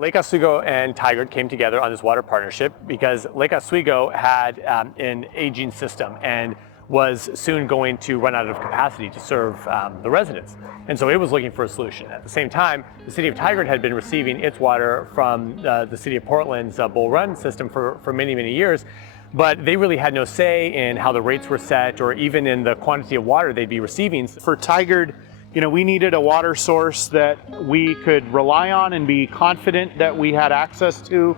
Lake Oswego and Tigard came together on this water partnership because Lake Oswego had an aging system and was soon going to run out of capacity to serve the residents. And so it was looking for a solution. At the same time, the city of Tigard had been receiving its water from the city of Portland's Bull Run system for many, many years, but they really had no say in how the rates were set or even in the quantity of water they'd be receiving. For Tigard, we needed a water source that we could rely on and be confident that we had access to.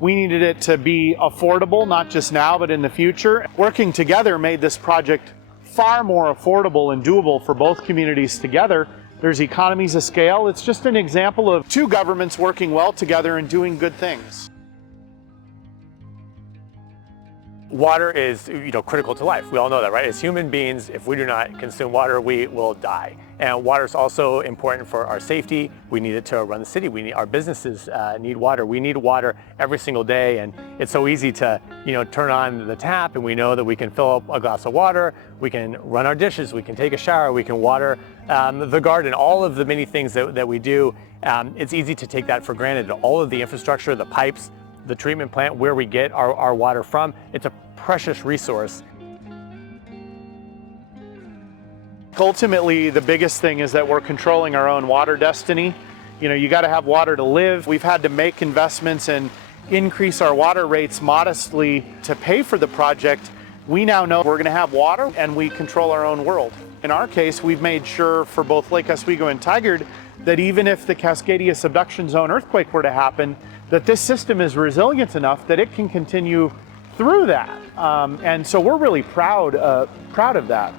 We needed it to be affordable, not just now, but in the future. Working together made this project far more affordable and doable for both communities together. There's economies of scale. It's just an example of two governments working well together and doing good things. Water is, critical to life. We all know that, right? As human beings, if we do not consume water, we will die. And water is also important for our safety. We need it to run the city. Our businesses need water. We need water every single day, and it's so easy to, turn on the tap, and we know that we can fill up a glass of water. We can run our dishes. We can take a shower. We can water the garden. All of the many things that we do. It's easy to take that for granted. All of the infrastructure, the pipes, the treatment plant, where we get our water from, it's a precious resource. Ultimately, the biggest thing is that we're controlling our own water destiny. You got to have water to live. We've had to make investments and increase our water rates modestly to pay for the project. We now know we're going to have water and we control our own world. In our case, we've made sure for both Lake Oswego and Tigard that even if the Cascadia subduction zone earthquake were to happen, that this system is resilient enough that it can continue through that. And so we're really proud of that.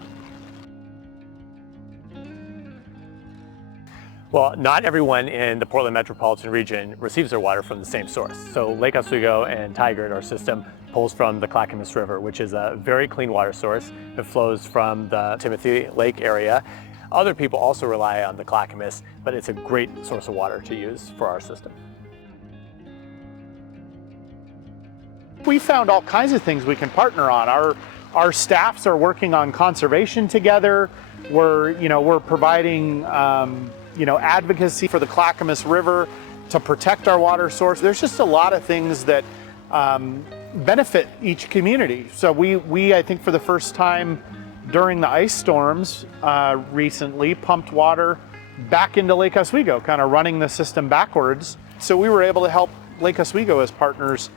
Well, not everyone in the Portland metropolitan region receives their water from the same source. So Lake Oswego and Tigard, our system, pulls from the Clackamas River, which is a very clean water source that flows from the Timothy Lake area. Other people also rely on the Clackamas, but it's a great source of water to use for our system. We found all kinds of things we can partner on. Our staffs are working on conservation together. We're providing advocacy for the Clackamas River to protect our water source. There's just a lot of things that benefit each community. So we I think for the first time during the ice storms recently pumped water back into Lake Oswego, kind of running the system backwards. So we were able to help Lake Oswego as partners.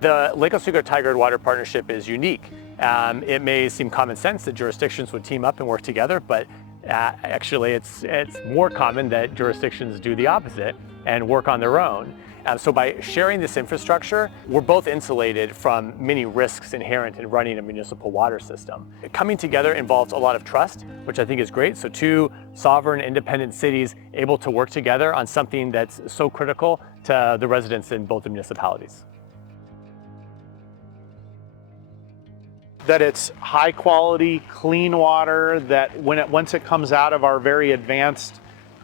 The Lake Oswego-Tigard Water Partnership is unique. It may seem common sense that jurisdictions would team up and work together, but actually it's more common that jurisdictions do the opposite and work on their own. So by sharing this infrastructure, we're both insulated from many risks inherent in running a municipal water system. Coming together involves a lot of trust, which I think is great. So two sovereign, independent cities able to work together on something that's so critical to the residents in both the municipalities. That it's high quality, clean water, that once it comes out of our very advanced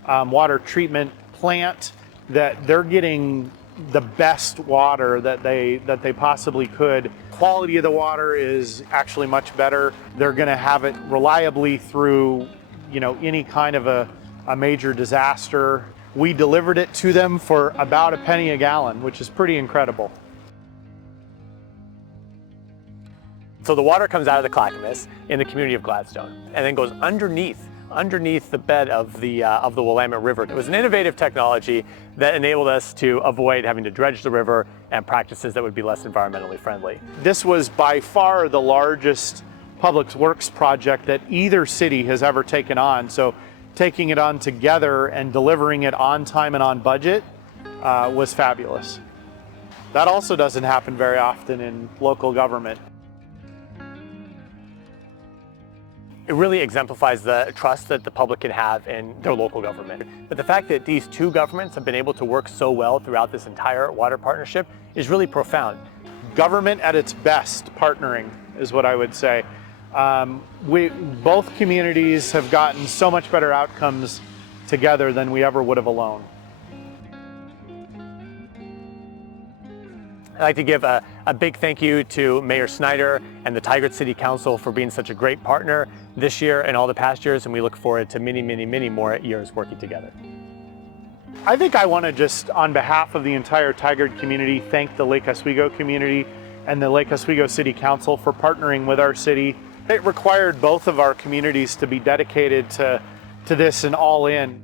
water treatment plant, that they're getting the best water that they possibly could. Quality of the water is actually much better. They're gonna have it reliably through any kind of a major disaster. We delivered it to them for about a penny a gallon, which is pretty incredible. So the water comes out of the Clackamas in the community of Gladstone and then goes underneath the bed of the Willamette River. It was an innovative technology that enabled us to avoid having to dredge the river and practices that would be less environmentally friendly. This was by far the largest public works project that either city has ever taken on. So taking it on together and delivering it on time and on budget was fabulous. That also doesn't happen very often in local government. It really exemplifies the trust that the public can have in their local government. But the fact that these two governments have been able to work so well throughout this entire water partnership is really profound. Government at its best partnering is what I would say. Both communities have gotten so much better outcomes together than we ever would have alone. I'd like to give a big thank you to Mayor Snider and the Tigard City Council for being such a great partner this year and all the past years, and we look forward to many, many, many more years working together. I think I want to just, on behalf of the entire Tigard community, thank the Lake Oswego community and the Lake Oswego City Council for partnering with our city. It required both of our communities to be dedicated to this and all in.